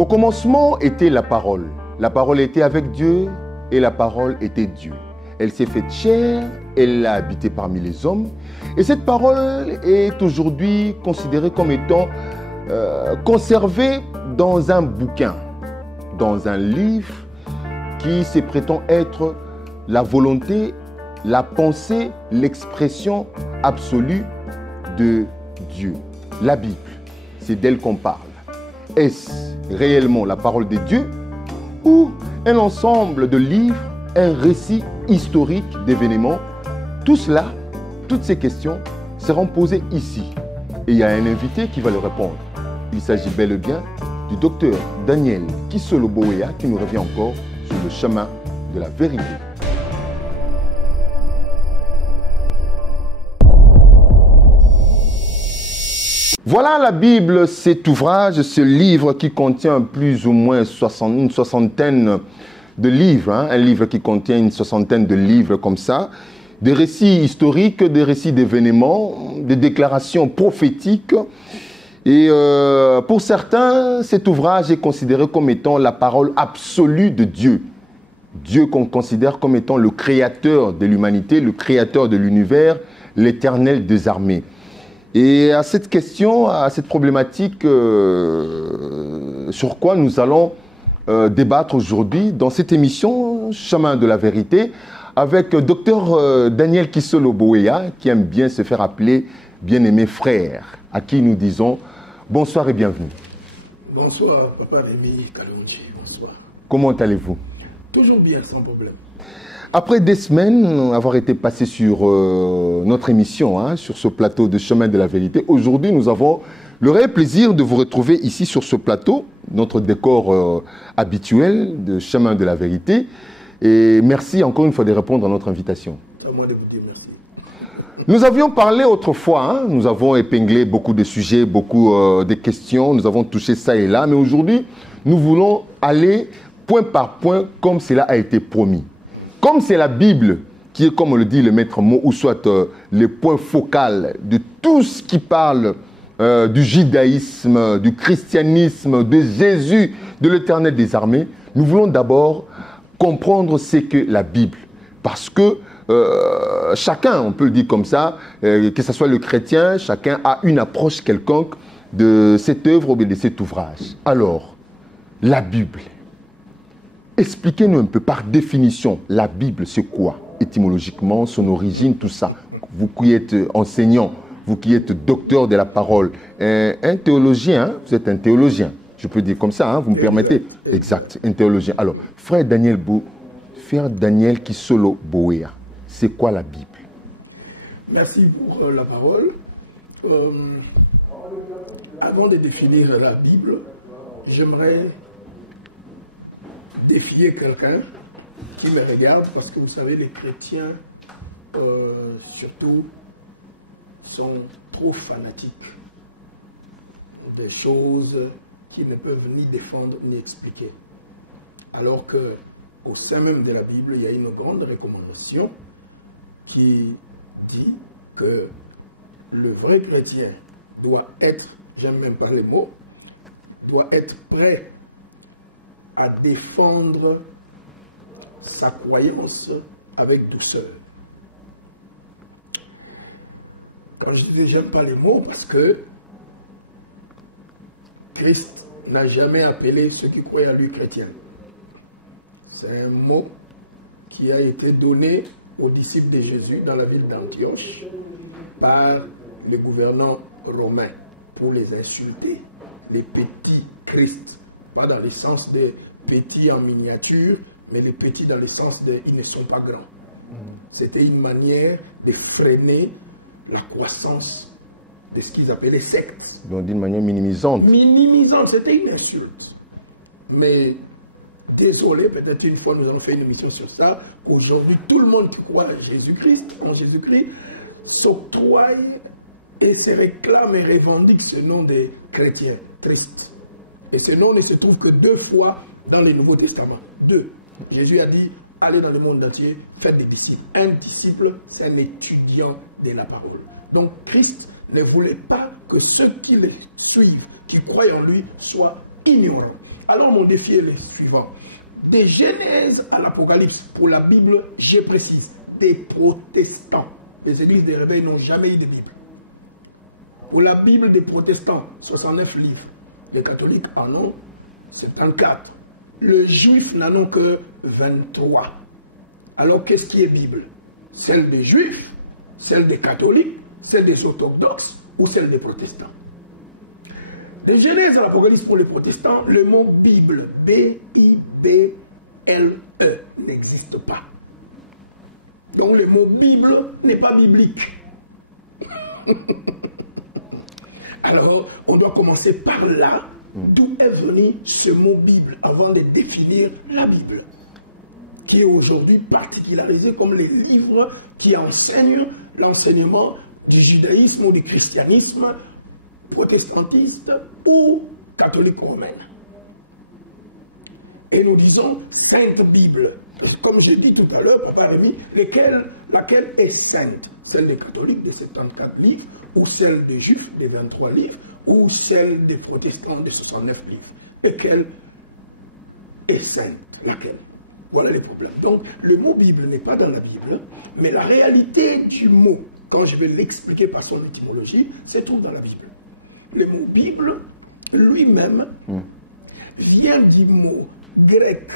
Au commencement était la parole. La parole était avec Dieu et la parole était Dieu. Elle s'est faite chair, elle a habité parmi les hommes. Et cette parole est aujourd'hui considérée comme étant conservée dans un bouquin, dans un livre qui se prétend être la volonté, la pensée, l'expression absolue de Dieu. La Bible, c'est d'elle qu'on parle. Est-ce réellement la parole de Dieu ou un ensemble de livres, un récit historique d'événements? Tout cela, toutes ces questions seront posées ici. Et il y a un invité qui va le répondre. Il s'agit bel et bien du docteur Daniel Kisolo Bouéa qui nous revient encore sur le chemin de la vérité. Voilà la Bible, cet ouvrage, ce livre qui contient plus ou moins une soixantaine de livres, un livre qui contient une soixantaine de livres comme ça, des récits historiques, des récits d'événements, des déclarations prophétiques. Et pour certains, cet ouvrage est considéré comme étant la parole absolue de Dieu. Dieu qu'on considère comme étant le créateur de l'humanité, le créateur de l'univers, l'éternel des armées. Et à cette question, à cette problématique, sur quoi nous allons débattre aujourd'hui dans cette émission Chemin de la vérité avec Dr Daniel Kisolo Bouéa qui aime bien se faire appeler bien-aimé frère, à qui nous disons bonsoir et bienvenue. Bonsoir, Papa Rémi Kalonji, bonsoir. Comment allez-vous? Toujours bien, sans problème. Après des semaines, avoir été passé sur notre émission, sur ce plateau de Chemin de la Vérité, aujourd'hui nous avons le réel plaisir de vous retrouver ici sur ce plateau, notre décor habituel de Chemin de la Vérité. Et merci encore une fois de répondre à notre invitation. C'est à moi de vous dire merci. Nous avions parlé autrefois, nous avons épinglé beaucoup de sujets, beaucoup de questions, nous avons touché ça et là, mais aujourd'hui nous voulons aller point par point comme cela a été promis. Comme c'est la Bible qui est, comme le dit le maître mot, ou soit le point focal de tout ce qui parle du judaïsme, du christianisme, de Jésus, de l'éternel des armées, nous voulons d'abord comprendre ce qu'est la Bible. Parce que chacun, on peut le dire comme ça, que ce soit le chrétien, chacun a une approche quelconque de cette œuvre ou de cet ouvrage. Alors, la Bible. Expliquez-nous un peu par définition, la Bible c'est quoi? Étymologiquement, son origine, tout ça. Vous qui êtes enseignant, vous qui êtes docteur de la parole, un théologien, vous êtes un théologien, je peux dire comme ça, vous me permettez? Exact, un théologien. Alors, frère Daniel Kisolo Bouéa, c'est quoi la Bible? Merci pour la parole. Avant de définir la Bible, j'aimerais défier quelqu'un qui me regarde parce que vous savez, les chrétiens, surtout, sont trop fanatiques des choses qu'ils ne peuvent ni défendre ni expliquer. Alors qu'au sein même de la Bible, il y a une grande recommandation qui dit que le vrai chrétien doit être, j'aime même pas les mots, doit être prêt à défendre sa croyance avec douceur. Quand je dis j'aime pas les mots, parce que Christ n'a jamais appelé ceux qui croient à lui chrétiens. C'est un mot qui a été donné aux disciples de Jésus dans la ville d'Antioche par le gouvernant romain pour les insulter, les petits Christ, pas dans le sens des petits en miniature, mais les petits dans le sens de ils ne sont pas grands. C'était une manière de freiner la croissance de ce qu'ils appelaient sectes. Donc d'une manière minimisante. Minimisante, c'était une insulte. Mais désolé, peut-être une fois nous allons faire une émission sur ça, qu'aujourd'hui tout le monde qui croit à Jésus-Christ, en Jésus-Christ, s'octroie et se réclame et revendique ce nom de chrétien. Triste. Et ce nom ne se trouve que 2 fois dans le Nouveau Testament. 2. Jésus a dit, allez dans le monde entier, faites des disciples. Un disciple, c'est un étudiant de la parole. Donc Christ ne voulait pas que ceux qui le suivent, qui croient en lui, soient ignorants. Alors mon défi est le suivant. Des Genèse à l'Apocalypse, pour la Bible, je précise, des protestants. Les églises des réveils n'ont jamais eu de Bible. Pour la Bible des protestants, 69 livres. Les catholiques en ont 74. Les juifs n'en ont que 23. Alors qu'est-ce qui est Bible? Celle des juifs, celle des catholiques, celle des orthodoxes ou celle des protestants? De Genèse à l'Apocalypse pour les protestants, le mot Bible, B-I-B-L-E, n'existe pas. Donc le mot Bible n'est pas biblique. Alors, on doit commencer par là, d'où est venu ce mot Bible, avant de définir la Bible, qui est aujourd'hui particularisée comme les livres qui enseignent l'enseignement du judaïsme ou du christianisme, protestantiste ou catholique romaine. Et nous disons Sainte Bible. Comme j'ai dit tout à l'heure, Papa Rémi, laquelle est sainte? Celle des catholiques des 74 livres, ou celle des juifs des 23 livres, ou celle des protestants des 69 livres. Et quelle est sainte? Laquelle? Voilà les problèmes. Donc, le mot Bible n'est pas dans la Bible, mais la réalité du mot, quand je vais l'expliquer par son étymologie, se trouve dans la Bible. Le mot Bible, lui-même, vient du mot grec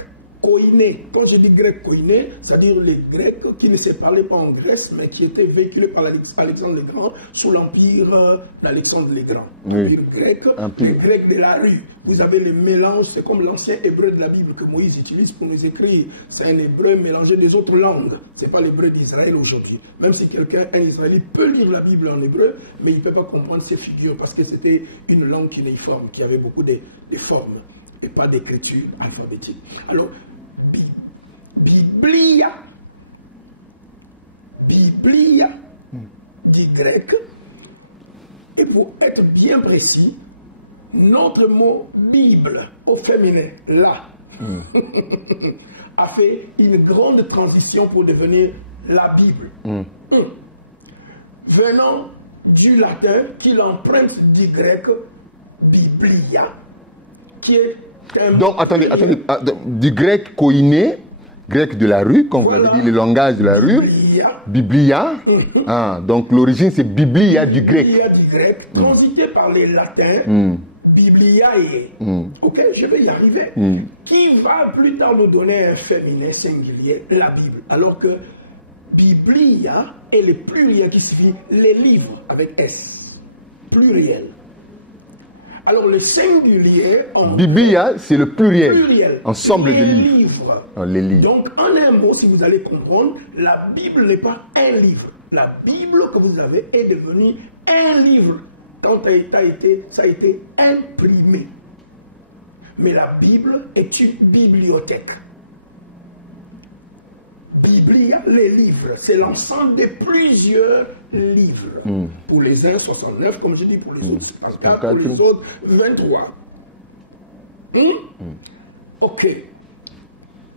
koiné. Quand je dis grec koiné, c'est-à-dire les Grecs qui ne se parlaient pas en Grèce, mais qui étaient véhiculés par Alexandre le Grand sous l'empire d'Alexandre le Grand. L'empire grec, les Grecs de la rue. Vous avez le mélange, c'est comme l'ancien hébreu de la Bible que Moïse utilise pour nous écrire. C'est un hébreu mélangé des autres langues. Ce n'est pas l'hébreu d'Israël aujourd'hui. Même si quelqu'un, un Israélite, peut lire la Bible en hébreu, mais il ne peut pas comprendre ces figures parce que c'était une langue cunéiforme, qui avait beaucoup de formes et pas d'écriture alphabétique. Alors, Biblia, dit grec, et pour être bien précis, notre mot Bible au féminin, là, a fait une grande transition pour devenir la Bible. Venant du latin, qui l'emprunte du grec, Biblia, qui est un... Donc, attendez, du grec koiné, grec de la rue, comme voilà. Vous avez dit, le langage de la rue, Biblia. Donc l'origine c'est Biblia du grec. Biblia du grec, transité par les latins, Bibliae. Ok, je vais y arriver. Qui va plus tard nous donner un féminin singulier, la Bible. Alors que Biblia est le pluriel qui signifie les livres avec S. Pluriel. Alors le singulier... Biblia, c'est le pluriel. Ensemble de livres. Les livres. Donc en un mot, si vous allez comprendre, la Bible n'est pas un livre. La Bible que vous avez est devenue un livre quand ça a été imprimé. Mais la Bible est une bibliothèque. Biblia, les livres, c'est l'ensemble de plusieurs livres. Pour les uns, 69, comme je dis, pour les autres, 74, pour les autres, 23. Ok.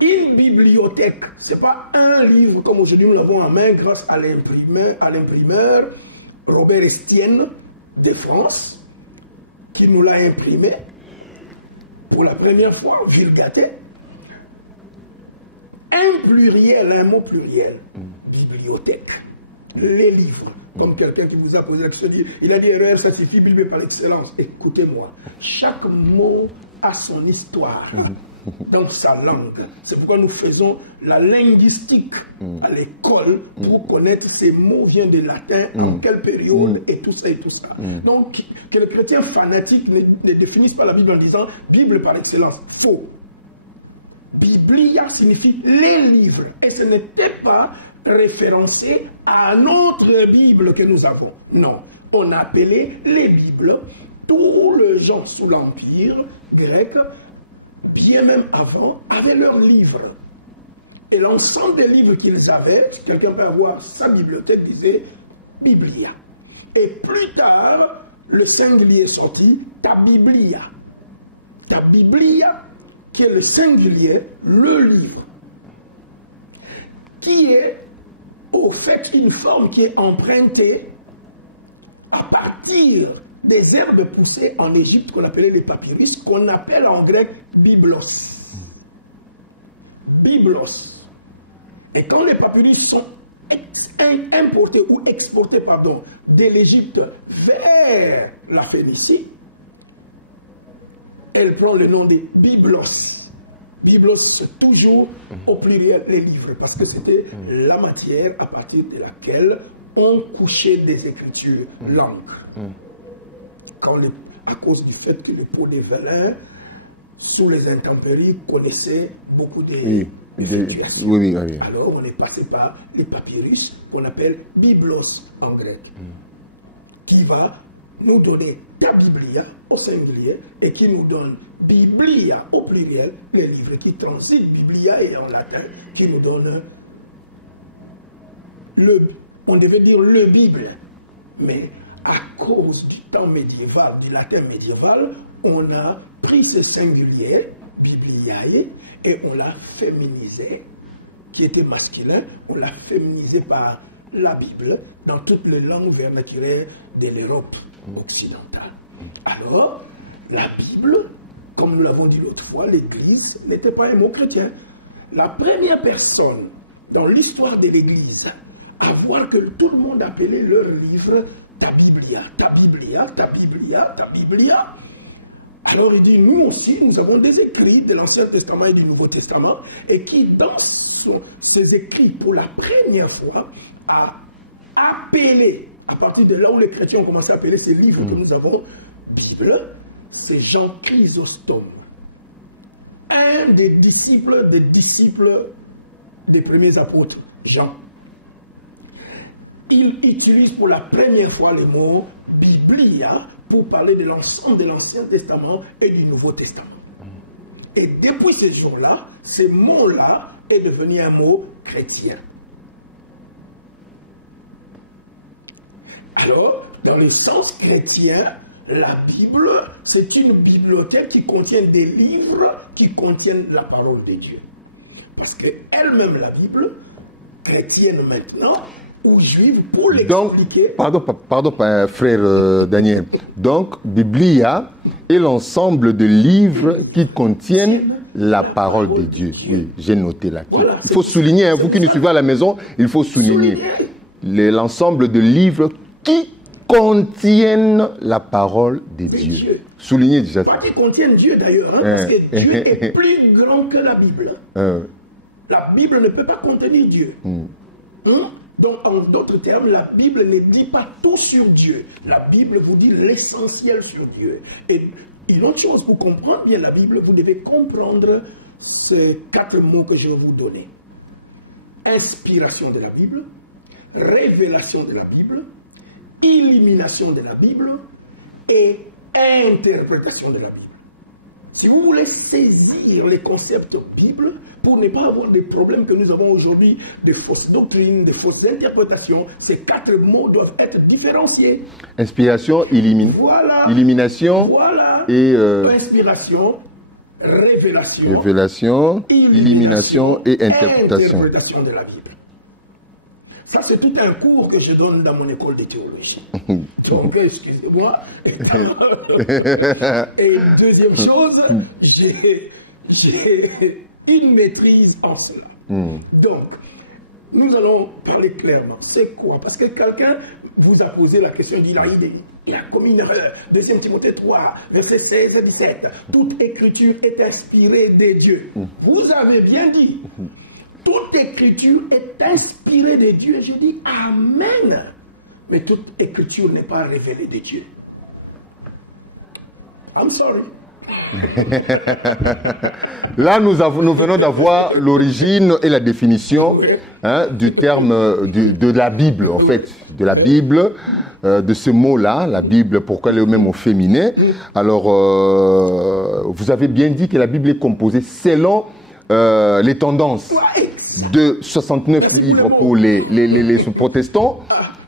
Une bibliothèque, ce n'est pas un livre comme aujourd'hui nous l'avons en main grâce à l'imprimeur Robert Estienne de France, qui nous l'a imprimé pour la première fois, Vulgate. Un pluriel, un mot pluriel, bibliothèque, les livres. Comme quelqu'un qui vous a posé la question, il a dit erreur, ça signifie Bible par excellence. Écoutez-moi, chaque mot a son histoire dans sa langue. C'est pourquoi nous faisons la linguistique à l'école pour connaître ces mots viennent du latin, en quelle période, et tout ça et tout ça. Donc, que les chrétiens fanatiques ne définissent pas la Bible en disant Bible par excellence. Faux. Biblia signifie les livres. Et ce n'était pas référencé à une autre Bible que nous avons. Non. On appelait les Bibles, tous les gens sous l'Empire grec, bien même avant, avaient leurs livres. Et l'ensemble des livres qu'ils avaient, quelqu'un peut avoir sa bibliothèque, disait Biblia. Et plus tard, le singulier est sorti, ta Biblia. Ta Biblia, qui est le singulier, le livre, qui est au fait une forme qui est empruntée à partir des herbes poussées en Égypte qu'on appelait les papyrus, qu'on appelle en grec biblos. Biblos. Et quand les papyrus sont importés ou exportés de l'Égypte vers la Phénicie, elle prend le nom de biblos. Biblos, c'est toujours au pluriel les livres, parce que c'était la matière à partir de laquelle on couchait des écritures, l'encre. À cause du fait que le pot de vélin, sous les intempéries, connaissait beaucoup de fluctuations. Alors on est passé par les papyrus, qu'on appelle biblos en grec, qui va nous donner la Biblia au singulier et qui nous donne Biblia au pluriel, les livres qui transitent Biblia et en latin, qui nous donne on devait dire le Bible, mais à cause du temps médiéval, du latin médiéval, on a pris ce singulier, Bibliae, et on l'a féminisé, qui était masculin, on l'a féminisé par la Bible dans toutes les langues vernaculaires de l'Europe occidentale. Alors, la Bible, comme nous l'avons dit l'autre fois, l'Église n'était pas un mot chrétien. La première personne dans l'histoire de l'Église à voir que tout le monde appelait leur livre ta Biblia, ta Biblia, ta Biblia, ta Biblia. Alors il dit, nous aussi, nous avons des écrits de l'Ancien Testament et du Nouveau Testament, et qui, dans ces écrits, pour la première fois, a appelé, à partir de là où les chrétiens ont commencé à appeler ces livres que nous avons, Bible, c'est Jean Chrysostome, un des disciples des premiers apôtres, Jean. Il utilise pour la première fois le mot Biblia pour parler de l'ensemble de l'Ancien Testament et du Nouveau Testament. Et depuis ce jour-là, ce mot-là est devenu un mot chrétien. Alors, dans le sens chrétien, la Bible, c'est une bibliothèque qui contient des livres qui contiennent la parole de Dieu. Parce qu'elle-même, la Bible, chrétienne maintenant, ou juive, pour l'expliquer. Pardon, frère Daniel. Donc, Biblia est l'ensemble de livres qui contiennent la parole de Dieu. Oui, j'ai noté là. Voilà, il faut souligner, hein, vous qui nous suivez à la maison, il faut souligner l'ensemble de livres qui contiennent la parole de Dieu. Soulignez déjà ça. Pas qui contiennent Dieu d'ailleurs, hein, parce que Dieu est plus grand que la Bible. La Bible ne peut pas contenir Dieu. Donc, en d'autres termes, la Bible ne dit pas tout sur Dieu. La Bible vous dit l'essentiel sur Dieu. Et une autre chose, pour comprendre bien la Bible, vous devez comprendre ces 4 mots que je vais vous donner. Inspiration de la Bible, révélation de la Bible, illumination de la Bible et interprétation de la Bible. Si vous voulez saisir les concepts Bible, pour ne pas avoir des problèmes que nous avons aujourd'hui, des fausses doctrines, des fausses interprétations, ces 4 mots doivent être différenciés. Inspiration, illumination, et inspiration, révélation, illumination et interprétation de la Bible. Ça, c'est tout un cours que je donne dans mon école de théologie. Donc, excusez-moi. Et deuxième chose, j'ai une maîtrise en cela. Donc, nous allons parler clairement. C'est quoi? Parce que quelqu'un vous a posé la question, il a commis une erreur. 2 Timothée 3, versets 16 et 17. Toute écriture est inspirée de Dieu. Vous avez bien dit. Toute écriture est inspirée de Dieu. Et je dis Amen. Mais toute écriture n'est pas révélée de Dieu. I'm sorry. Là, nous venons d'avoir l'origine et la définition du terme de la Bible, en fait. De la Bible, de ce mot-là, la Bible, pourquoi elle est même au féminin. Alors, vous avez bien dit que la Bible est composée selon les tendances de 69 livres pour les protestants,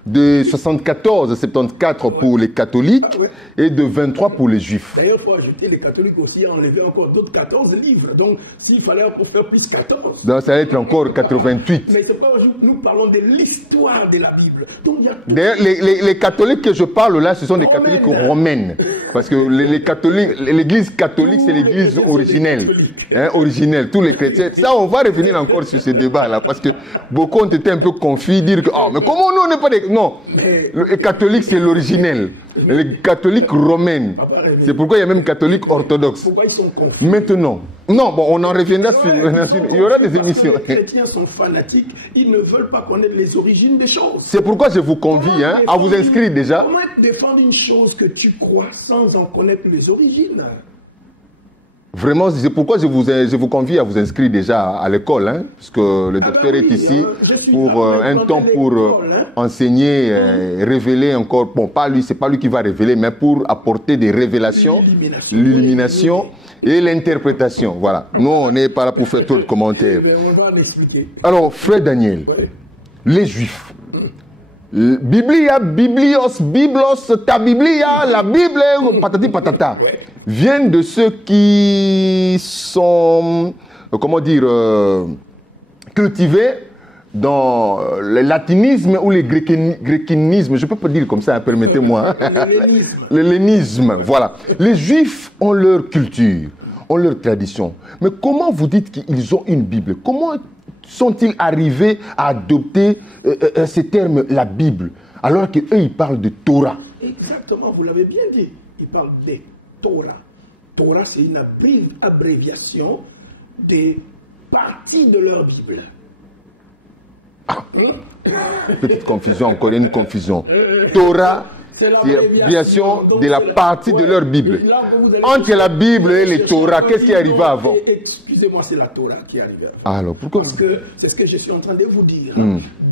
de 74 à 74 pour les catholiques et de 23 pour les juifs. D'ailleurs, il faut ajouter, les catholiques aussi ont enlevé encore d'autres 14 livres. Donc, s'il fallait encore faire plus 14. Donc, ça va être encore 88. Mais c'est pas aujourd'hui, nous parlons de l'histoire de la Bible. Donc, il y a D'ailleurs, les catholiques que je parle là, ce sont des catholiques romaines. Parce que les catholiques, l'église catholique, c'est l'église originelle. Hein, originelle, tous les chrétiens. Ça, on va revenir encore sur ce débat-là. Parce que beaucoup ont été un peu confus, dire que, oh, mais comment nous, on n'est pas des... Non, les catholiques, c'est l'originel. Les catholiques romaines. C'est pourquoi il y a même catholiques orthodoxes. Pourquoi ils sont confus? Maintenant, non, bon, on en reviendra sur... Il y aura des émissions. Les chrétiens sont fanatiques, ils ne veulent pas connaître les origines des choses. C'est pourquoi je vous convie à vous inscrire déjà. Comment défendre une chose que tu crois sans en connaître les origines? Vraiment, c'est pourquoi je vous convie à vous inscrire déjà à l'école, hein, parce que le docteur est ici pour un temps pour enseigner, révéler encore, bon, pas lui, c'est pas lui qui va révéler, mais pour apporter des révélations, l'illumination et l'interprétation. Voilà. Nous, on n'est pas là pour faire trop de commentaires. On va en expliquer. Alors, frère Daniel, les Juifs. Biblia, Biblios, Biblos, ta Biblia, la Bible, patati patata, viennent de ceux qui sont, comment dire, cultivés dans le latinisme ou le gréquinisme. Je ne peux pas dire comme ça, permettez-moi. Le hellénisme, voilà. Les Juifs ont leur culture, ont leur tradition. Mais comment vous dites qu'ils ont une Bible? Comment sont-ils arrivés à adopter ces termes, la Bible, alors qu'eux, ils parlent de Torah? Exactement, vous l'avez bien dit. Ils parlent de Torah. Torah, c'est une abréviation des parties de leur Bible. Petite confusion, encore une confusion. Torah, c'est l'abréviation de la partie de leur Bible. Entre la Bible et les Torah, qu'est-ce qui est arrivé avant? Excusez-moi, c'est la Torah qui est arrivée avant. Alors, pourquoi? Parce que c'est ce que je suis en train de vous dire.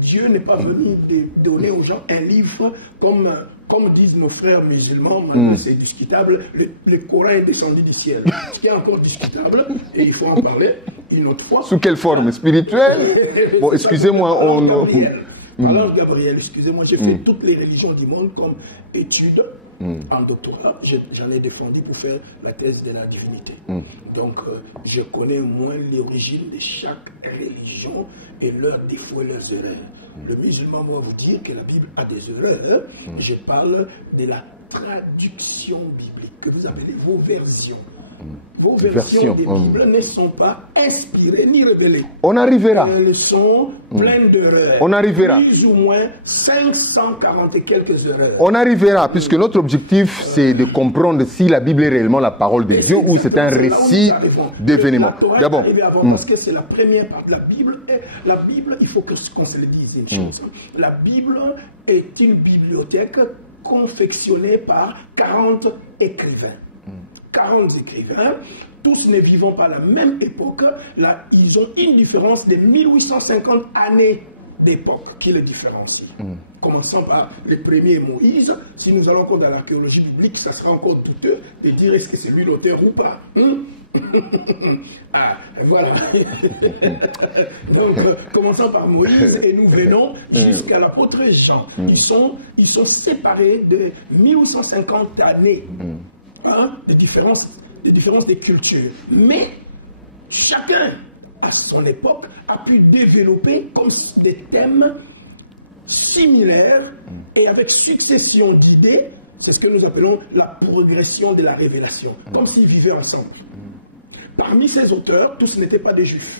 Dieu n'est pas venu donner aux gens un livre comme disent nos frères musulmans, c'est discutable, le Coran est descendu du ciel. Ce qui est encore discutable, et il faut en parler une autre fois. Sous quelle forme? Spirituelle? Bon, excusez-moi, Alors, Gabriel, excusez-moi, j'ai fait toutes les religions du monde comme études en doctorat. J'en ai défendu pour faire la thèse de la divinité. Donc, je connais au moins l'origine de chaque religion et leurs défauts et leurs erreurs. Le musulman va vous dire que la Bible a des erreurs. Je parle de la traduction biblique, que vous appelez vos versions. Vos versions des Bibles ne sont pas inspirées ni révélées. On arrivera. Elles sont pleines d'erreurs. On arrivera. Plus ou moins 540 et quelques erreurs. On arrivera, puisque notre objectif, c'est de comprendre si la Bible est réellement la parole de Dieu ou c'est un récit d'événements. D'abord, parce que c'est la première part de la Bible. Et la Bible, il faut qu'on se le dise une chose. La Bible est une bibliothèque confectionnée par 40 écrivains. 40 écrivains, tous ne vivant pas à la même époque. Là, ils ont une différence de 1850 années d'époque qui les différencie. Commençant par le premier Moïse. Si nous allons encore dans l'archéologie biblique, ça sera encore douteux de dire est-ce que c'est lui l'auteur ou pas. Ah, voilà. Donc, commençons par Moïse et nous venons jusqu'à l'apôtre Jean. Ils sont séparés de 1850 années. De différence des cultures. Mais chacun, à son époque, a pu développer comme des thèmes similaires et avec succession d'idées. C'est ce que nous appelons la progression de la révélation, comme s'ils vivaient ensemble. Parmi ces auteurs, tous n'étaient pas des juifs.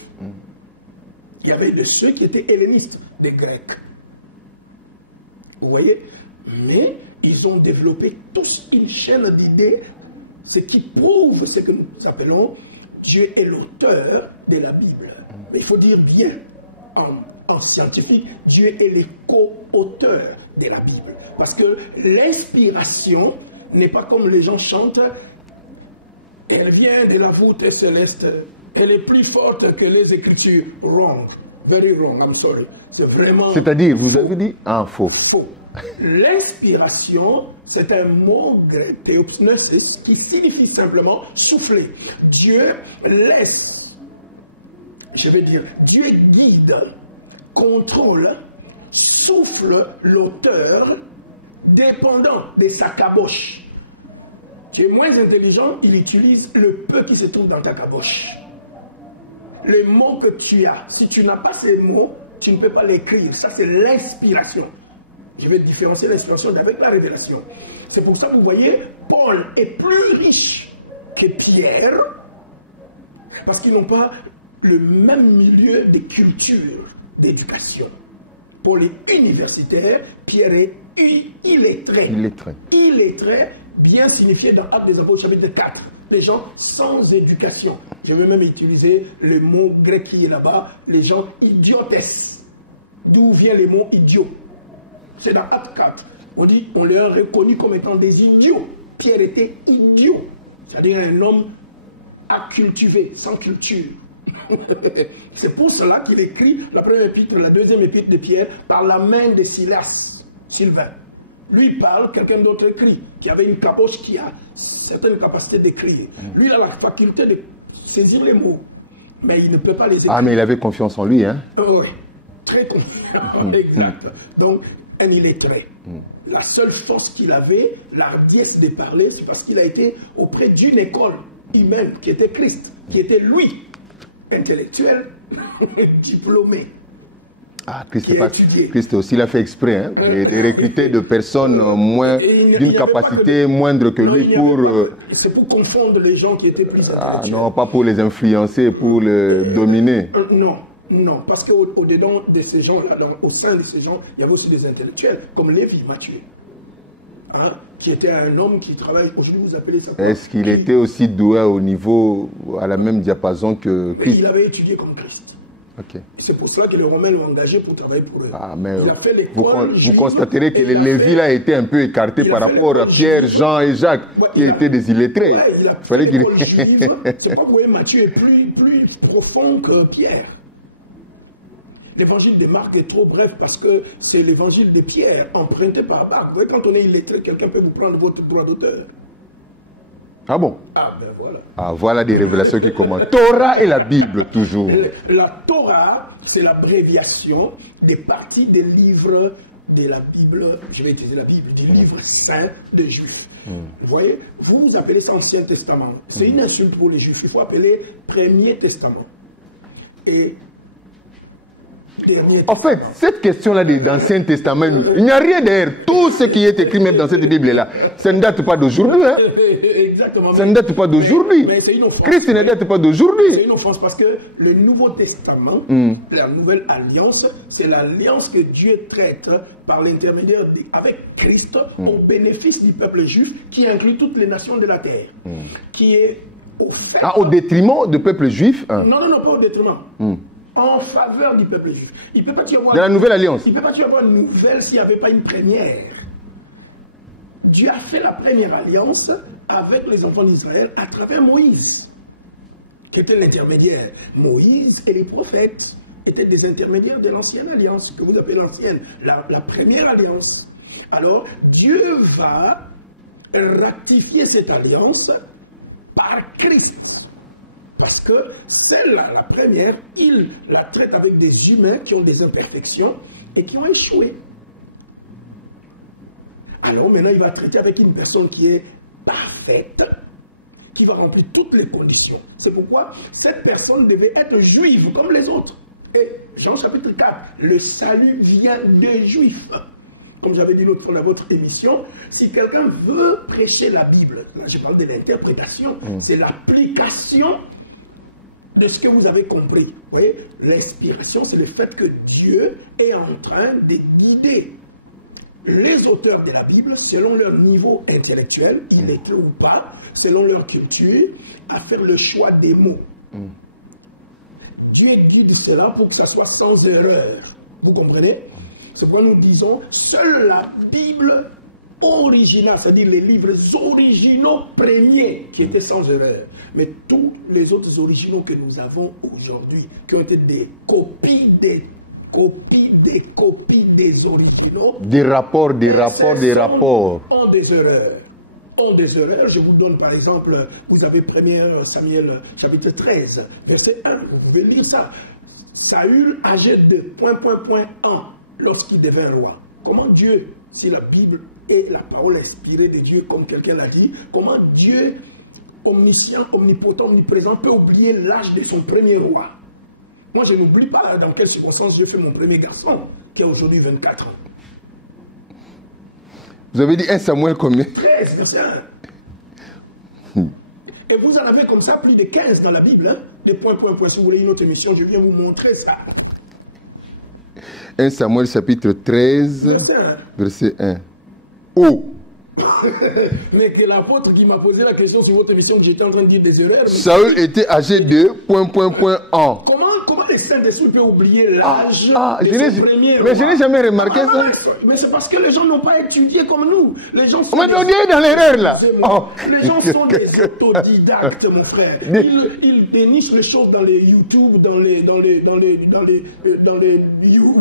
Il y avait de ceux qui étaient hellénistes, des Grecs. Vous voyez? Mais ils ont développé tous une chaîne d'idées, ce qui prouve ce que nous appelons Dieu est l'auteur de la Bible. Mais il faut dire bien, en scientifique, Dieu est le co-auteur de la Bible. Parce que l'inspiration n'est pas comme les gens chantent, elle vient de la voûte céleste, elle est plus forte que les Écritures. Wrong. Very wrong, I'm sorry. C'est vraiment... C'est-à-dire, vous avez dit faux. Faux. L'inspiration, c'est un mot grec, théopneussis, qui signifie simplement souffler. Dieu laisse, je vais dire, Dieu guide, contrôle, souffle l'auteur, dépendant de sa caboche. Tu es moins intelligent, il utilise le peu qui se trouve dans ta caboche. Les mots que tu as, si tu n'as pas ces mots, tu ne peux pas l'écrire. Ça, c'est l'inspiration. Je vais différencier l'inspiration avec la révélation. C'est pour ça que vous voyez, Paul est plus riche que Pierre, parce qu'ils n'ont pas le même milieu de culture, d'éducation. Paul est universitaire, Pierre est illettré. Illettré, bien signifié dans Actes des Apôtres, chapitre 4. Les gens sans éducation. Je vais même utiliser le mot grec qui est là-bas, les gens idiotes. D'où vient le mot idiot? C'est dans Acte 4. On dit, on les a reconnus comme étant des idiots. Pierre était idiot. C'est-à-dire un homme accultivé, sans culture. C'est pour cela qu'il écrit la première épître, la deuxième épître de Pierre, par la main de Silas, Sylvain. Lui parle, quelqu'un d'autre écrit, qui avait une caboche qui a certaines capacités d'écrire. Lui, il a la faculté de saisir les mots, mais il ne peut pas les écrire. Ah, mais il avait confiance en lui, hein? Oui, très confiant, exact. Donc, un illettré. La seule force qu'il avait, l'ardiesse de parler, c'est parce qu'il a été auprès d'une école humaine, qui était Christ, qui était lui, intellectuel, diplômé. Ah, Christ aussi l'a fait exprès, hein, de recruter de personnes d'une capacité moindre que lui pour... C'est pour confondre les gens qui étaient plus intellectuels. Ah non, pas pour les influencer, pour les dominer. Non, parce qu'au-dedans de ces gens-là, au sein de ces gens, il y avait aussi des intellectuels, comme Lévi, Matthieu, hein, qui était un homme qui travaille, aujourd'hui vous appelez ça quoi? Est-ce qu'il était aussi doué au niveau, à la même diapason que Christ? Il avait étudié comme Christ. Okay. C'est pour cela que les Romains l'ont engagé pour travailler pour eux. Ah, mais il a fait vous constaterez que les Lévi a été un peu écarté par rapport à Pierre, Jean et Jacques, qui étaient des illettrés. Ouais, il a fait l'école juive. C'est pas que vous voyez, Matthieu est plus profond que Pierre. L'évangile de Marc est trop bref parce que c'est l'évangile de Pierre emprunté par Marc. Vous voyez, quand on est illettré, quelqu'un peut vous prendre votre droit d'auteur. Ah bon? Ah ben voilà. Ah, voilà des révélations qui commencent. Torah et la Bible, toujours. La Torah, c'est l'abréviation des parties des livres de la Bible, je vais utiliser la Bible, du livre saint des Juifs. Vous voyez, vous appelez ça Ancien Testament. C'est une insulte pour les Juifs. Il faut appeler Premier Testament. Et en fait, cette question-là d'Ancien Testament, il n'y a rien derrière. Tout ce qui est écrit même dans cette Bible-là, ça ne date pas d'aujourd'hui. Hein? Exactement. Ça ne date pas d'aujourd'hui. Christ ne date pas d'aujourd'hui. C'est une offense parce que le Nouveau Testament, la Nouvelle Alliance, c'est l'alliance que Dieu traite par l'intermédiaire avec Christ au bénéfice du peuple juif qui inclut toutes les nations de la terre. Qui est au fait... au détriment du peuple juif hein? Non, pas au détriment. En faveur du peuple juif. Il peut pas y avoir, de la nouvelle alliance. Il ne peut pas y avoir une nouvelle s'il n'y avait pas une première. Dieu a fait la première alliance avec les enfants d'Israël à travers Moïse, qui était l'intermédiaire. Moïse et les prophètes étaient des intermédiaires de l'ancienne alliance, que vous appelez l'ancienne, la première alliance. Alors, Dieu va ratifier cette alliance par Christ. Parce que celle-là, la première, il la traite avec des humains qui ont des imperfections et qui ont échoué. Alors maintenant, il va traiter avec une personne qui est parfaite, qui va remplir toutes les conditions. C'est pourquoi cette personne devait être juive comme les autres. Et Jean chapitre 4, le salut vient des juifs. Comme j'avais dit l'autre fois dans votre émission, si quelqu'un veut prêcher la Bible, là je parle de l'interprétation, c'est l'application de ce que vous avez compris. Vous voyez, l'inspiration, c'est le fait que Dieu est en train de guider les auteurs de la Bible, selon leur niveau intellectuel, illettré ou pas, selon leur culture, à faire le choix des mots. Dieu guide cela pour que ça soit sans erreur. Vous comprenez? C'est pourquoi nous disons, seule la Bible originale, c'est-à-dire les livres originaux premiers qui étaient sans erreur. Mais tous les autres originaux que nous avons aujourd'hui, qui ont été des copies des originaux, des rapports, ont des erreurs. Je vous donne par exemple, vous avez 1 Samuel chapitre 13, verset 1, vous pouvez lire ça. Saül, âgé de ... ans, lorsqu'il devint roi. Comment Dieu, si la Bible et la parole inspirée de Dieu, comme quelqu'un l'a dit, comment Dieu, omniscient, omnipotent, omniprésent, peut oublier l'âge de son premier roi. Moi, je n'oublie pas dans quelles circonstances j'ai fait mon premier garçon, qui a aujourd'hui 24 ans. Vous avez dit 1 Samuel combien? 13, verset 1. Et vous en avez comme ça plus de 15 dans la Bible. Hein? Les points. Si vous voulez une autre émission, je viens vous montrer ça. 1 Samuel chapitre 13, verset 1. Oh! Mais que l'apôtre qui m'a posé la question sur votre émission, que j'étais en train de dire des erreurs. Saül était âgé de ... ans. Comment les Saint-Esprit peut oublier l'âge de son premier roi? Mais je n'ai jamais remarqué ça. Mais c'est parce que les gens n'ont pas étudié comme nous. Les gens sont on est dans l'erreur là. Les gens sont des autodidactes, mon frère. Ils dénichent les choses dans les YouTube, dans les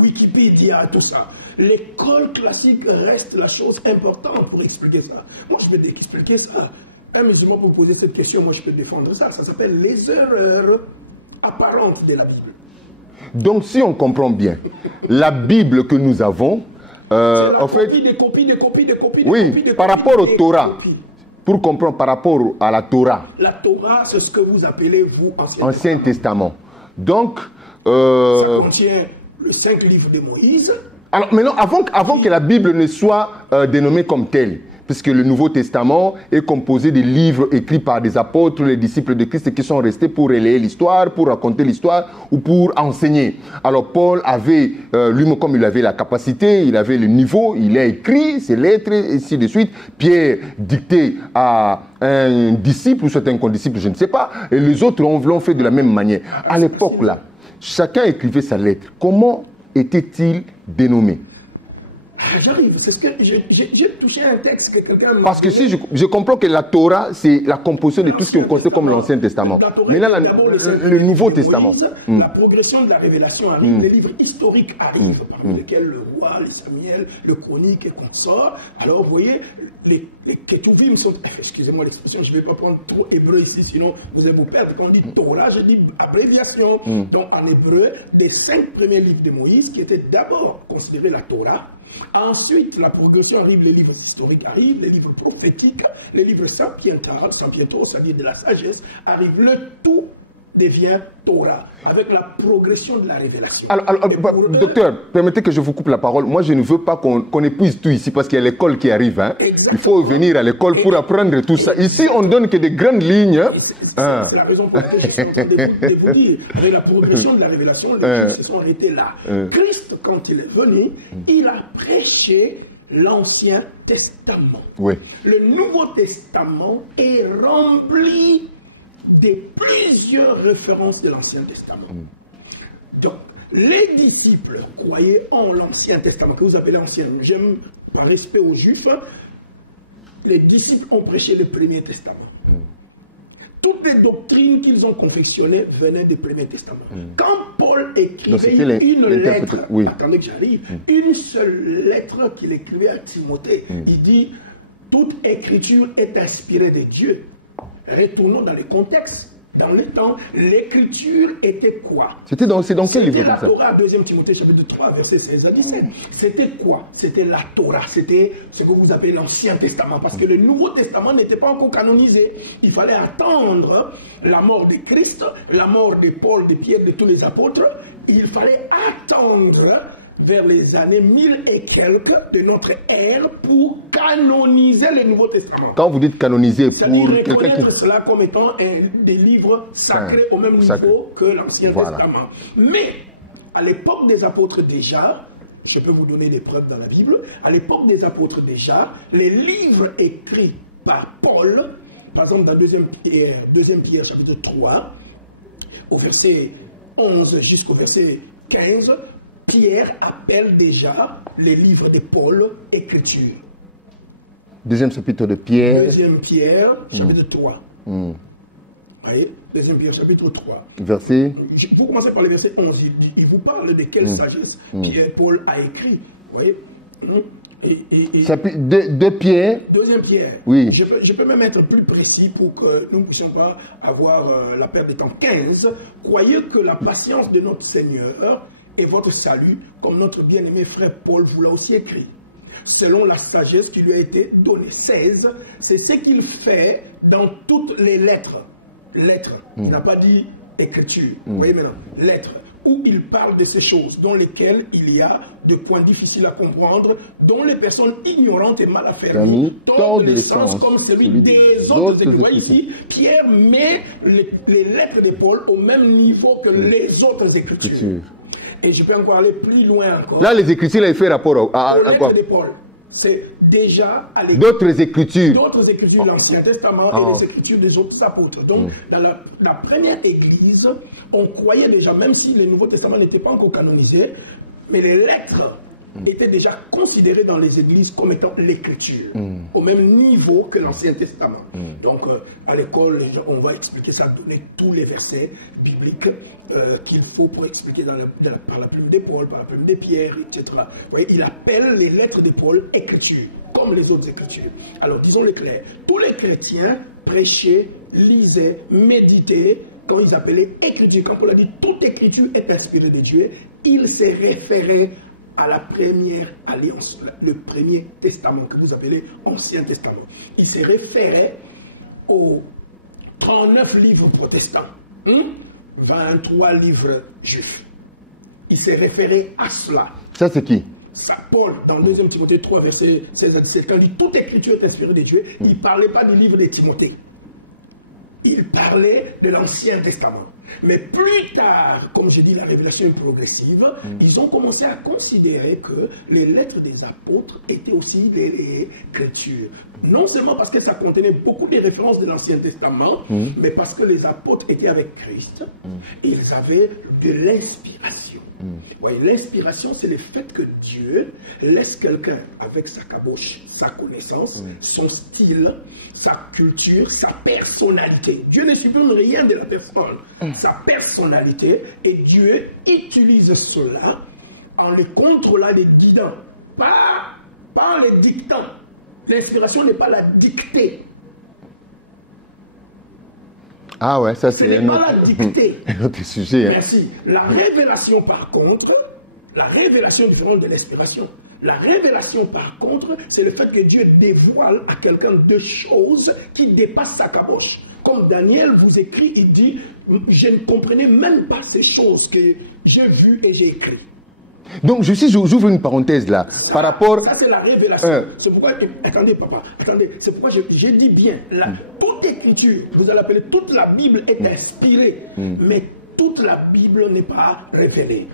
Wikipédia, tout ça. L'école classique reste la chose importante pour expliquer ça. Moi, je vais expliquer ça. Un musulman, pour poser cette question, moi, je peux défendre ça. Ça s'appelle les erreurs apparentes de la Bible. Donc, si on comprend bien, la Bible que nous avons, en fait... Des copies. Oui, par rapport au Torah. Pour comprendre par rapport à la Torah. La Torah, c'est ce que vous appelez, vous, Ancien Testament. Donc... ça contient les 5 livres de Moïse. Alors maintenant, avant que la Bible ne soit dénommée comme telle, puisque le Nouveau Testament est composé de livres écrits par des apôtres, les disciples de Christ qui sont restés pour relayer l'histoire, pour raconter l'histoire ou pour enseigner. Alors Paul avait, lui-même comme il avait la capacité, il avait le niveau, il a écrit ses lettres et ainsi de suite. Pierre dictait à un disciple ou soit un condisciple, je ne sais pas, et les autres l'ont fait de la même manière. À l'époque là, chacun écrivait sa lettre. Comment était-il dénommé? J'arrive, c'est ce que j'ai touché un texte que quelqu'un m'a... Parce que si je comprends que la Torah, c'est la composition de tout ce qui est considéré comme l'Ancien Testament. Maintenant, le Nouveau Testament. La progression de la révélation arrive, les livres historiques arrivent, parmi lesquels le roi, les Samuel, le chronique et consorts. Alors, vous voyez, les Ketuvim sont... Excusez-moi l'expression, je ne vais pas prendre trop hébreu ici, sinon vous allez vous perdre. Quand on dit Torah, je dis abréviation. Donc, en hébreu, les 5 premiers livres de Moïse, qui étaient d'abord considérés la Torah. Ensuite, la progression arrive, les livres historiques arrivent, les livres prophétiques, les livres sapientaux, c'est-à-dire de la sagesse, arrivent. Le tout devient Torah, avec la progression de la révélation. Alors docteur, permettez que je vous coupe la parole. Moi, je ne veux pas qu'on épuise tout ici, parce qu'il y a l'école qui arrive. Hein. Il faut venir à l'école pour apprendre tout ça. Ici, on ne donne que des grandes lignes. C'est la raison pour laquelle je suis en train de vous dire. Avec la progression de la révélation, les livres se sont arrêtés là. Christ, quand il est venu, il a prêché l'Ancien Testament. Oui. Le Nouveau Testament est rempli de plusieurs références de l'Ancien Testament. Donc, les disciples croyaient en l'Ancien Testament, que vous appelez l'Ancien. J'aime, par respect aux Juifs, les disciples ont prêché le Premier Testament. Toutes les doctrines qu'ils ont confectionnées venaient du Premier Testament. Quand Paul écrivait une lettre, attendez que j'arrive, une seule lettre qu'il écrivait à Timothée, il dit, toute écriture est inspirée de Dieu. Retournons dans le contexte. Dans le temps, l'écriture était quoi? C'est dans quel livre? C'était la Torah, 2 Timothée chapitre 3, versets 16 à 17. C'était quoi? C'était la Torah. C'était ce que vous appelez l'Ancien Testament. Parce que le Nouveau Testament n'était pas encore canonisé. Il fallait attendre la mort de Christ, la mort de Paul, de Pierre, de tous les apôtres. Il fallait attendre vers les années 1000 et quelques de notre ère pour canoniser le Nouveau Testament. Quand vous dites canoniser, pour quelqu'un qui... cela comme étant des livres sacrés au même niveau que l'Ancien Testament. Mais, à l'époque des apôtres déjà, je peux vous donner des preuves dans la Bible, à l'époque des apôtres déjà, les livres écrits par Paul, par exemple dans 2 Pierre chapitre 3, au verset 11 jusqu'au verset 15, Pierre appelle déjà les livres de Paul Écriture. 2e chapitre de Pierre. 2 Pierre, chapitre 3. Vous voyez, 2 Pierre, chapitre 3. Verset. Vous commencez par le verset 11. Il vous parle de quelle sagesse Paul a écrit. Vous voyez. Chapitre 2 Pierre. 2 Pierre. Oui. Je peux même être plus précis pour que nous ne puissions pas avoir la perte de temps. 15. Croyez que la patience de notre Seigneur et votre salut, comme notre bien-aimé frère Paul vous l'a aussi écrit. selon la sagesse qui lui a été donnée. 16, c'est ce qu'il fait dans toutes les lettres. Lettres, il n'a pas dit écriture. Vous voyez maintenant, lettres, où il parle de ces choses dans lesquelles il y a des points difficiles à comprendre, dont les personnes ignorantes et mal affermies tordent le sens comme celui des autres. Vous voyez ici, Pierre met les lettres de Paul au même niveau que les autres écritures. Et je peux encore aller plus loin encore. Là, les écritures, là, il fait rapport à quoi? De Paul. C'est déjà à d'autres écritures. D'autres écritures de l'Ancien Testament et les écritures des autres apôtres. Donc, dans la première église, on croyait déjà, même si le Nouveau Testament n'était pas encore canonisé, mais les lettres étaient déjà considérées dans les églises comme étant l'écriture, au même niveau que l'Ancien Testament. Donc, à l'école, on va expliquer ça, donner tous les versets bibliques qu'il faut pour expliquer par la plume de Paul, par la plume de Pierre, etc. Vous voyez, il appelle les lettres de Paul écritures, comme les autres écritures. Alors, disons-le clair, tous les chrétiens prêchaient, lisaient, méditaient, quand ils appelaient écriture, quand Paul a dit toute écriture est inspirée de Dieu, il s'est référé à la première alliance, le premier testament que vous appelez Ancien Testament. Il se référait aux 39 livres protestants, 23 livres juifs. Il s'est référé à cela. Ça, c'est qui? Ça, Paul, dans 2 Timothée 3, verset 16 à 17, quand il dit toute écriture est inspirée de Dieu, il ne parlait pas du livre de Timothée. Il parlait de l'Ancien Testament. Mais plus tard, comme je dis, la révélation est progressive, ils ont commencé à considérer que les lettres des apôtres étaient aussi des écritures. Non seulement parce que ça contenait beaucoup de références de l'Ancien Testament, mais parce que les apôtres étaient avec Christ, et ils avaient de l'inspiration. Vous voyez, l'inspiration, c'est le fait que Dieu laisse quelqu'un avec sa caboche, sa connaissance, son style, sa culture, sa personnalité. Dieu ne supprime rien de la personne. Sa personnalité, et Dieu utilise cela en les contrôlant, les guidant, pas en les dictant. L'inspiration n'est pas la dictée. Ah ouais, ça c'est un autre sujet. Hein. Merci. La révélation, par contre, la révélation différente de l'inspiration. La révélation, par contre, c'est le fait que Dieu dévoile à quelqu'un des choses qui dépassent sa caboche. Comme Daniel vous écrit, il dit, je ne comprenais même pas ces choses que j'ai vues et j'ai écrites. Donc, j'ouvre une parenthèse là. Ça, par rapport... Ça, c'est la révélation. C'est pourquoi... Attendez, papa. Attendez. C'est pourquoi j'ai dit bien. Toute écriture, vous allez appeler, toute la Bible est inspirée. Mais toute la Bible n'est pas révélée.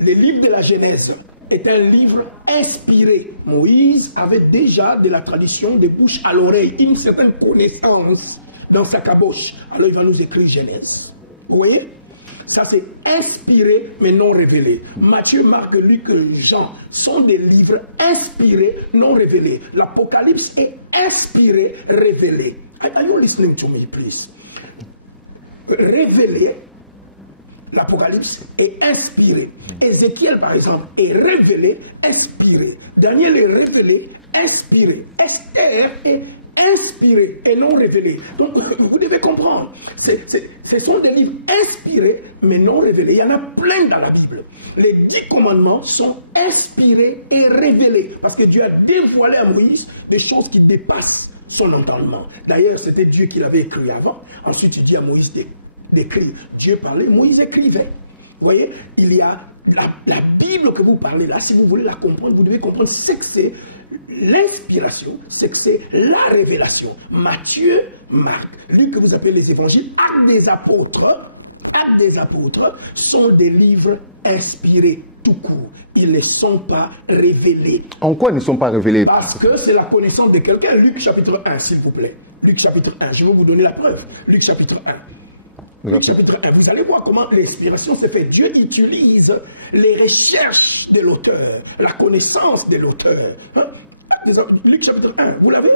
Le livre de la Genèse est un livre inspiré. Moïse avait déjà de la tradition de bouche à l'oreille, une certaine connaissance dans sa caboche. Alors il va nous écrire Genèse. Vous voyez? Ça c'est inspiré mais non révélé. Matthieu, Marc, Luc, Jean sont des livres inspirés, non révélés. L'Apocalypse est inspiré, révélé. Are you listening to me, please? Révélé. L'Apocalypse est inspiré. Ézéchiel, par exemple, est révélé, inspiré. Daniel est révélé, inspiré. Esther est inspiré et non révélé. Donc, vous devez comprendre. Ce sont des livres inspirés, mais non révélés. Il y en a plein dans la Bible. Les 10 commandements sont inspirés et révélés. Parce que Dieu a dévoilé à Moïse des choses qui dépassent son entendement. D'ailleurs, c'était Dieu qui l'avait écrit avant. Ensuite, il dit à Moïse d'écrire. Dieu parlait, Moïse écrivait. Vous voyez, il y a la Bible que vous parlez là, si vous voulez la comprendre, vous devez comprendre ce que c'est l'inspiration, c'est que c'est la révélation. Matthieu, Marc, Luc que vous appelez les évangiles, Actes des apôtres sont des livres inspirés tout court. Ils ne sont pas révélés. En quoi ils ne sont pas révélés? Parce que c'est la connaissance de quelqu'un. Luc chapitre 1, s'il vous plaît. Luc chapitre 1, je vais vous donner la preuve. Luc chapitre 1. Luc chapitre 1, vous allez voir comment l'inspiration s'est faite. Dieu utilise les recherches de l'auteur, la connaissance de l'auteur. Luc chapitre 1, vous l'avez?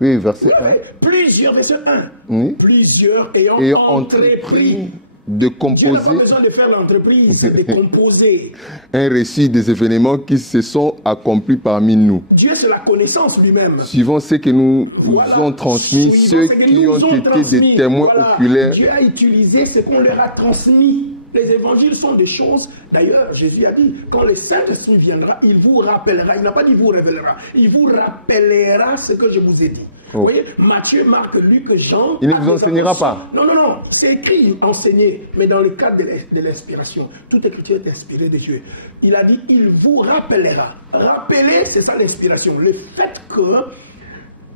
Oui, verset 1. Plusieurs, verset 1. Oui. Plusieurs ayant entrepris de composer. Dieu n'a pas besoin de faire l'entreprise, c'est de composer. Un récit des événements qui se sont accomplis parmi nous. Dieu, c'est la connaissance lui-même. Suivant ce que nous ont transmis, ceux qui ont été des témoins oculaires. Dieu a utilisé ce qu'on leur a transmis. Les évangiles sont des choses, d'ailleurs, Jésus a dit, quand le Saint-Esprit viendra, il vous rappellera, il n'a pas dit vous révélera, il vous rappellera ce que je vous ai dit. Vous voyez, Matthieu, Marc, Luc, Jean... Il ne vous enseignera pas. Non, c'est écrit, enseigner, mais dans le cadre de l'inspiration. Toute écriture est inspirée de Dieu. Il a dit, il vous rappellera. Rappeler, c'est ça l'inspiration. Le fait que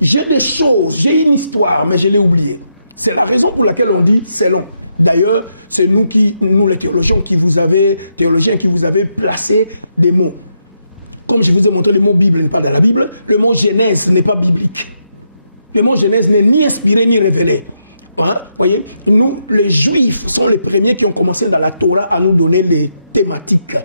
j'ai des choses, j'ai une histoire, mais je l'ai oubliée. C'est la raison pour laquelle on dit, c'est long. D'ailleurs, c'est nous les théologiens qui vous avez placé des mots. Comme je vous ai montré, le mot Bible n'est pas dans la Bible, le mot Genèse n'est pas biblique. Le mot Genèse n'est ni inspiré ni révélé. Hein? Voyez, nous, les Juifs, sont les premiers qui ont commencé dans la Torah à nous donner des thématiques.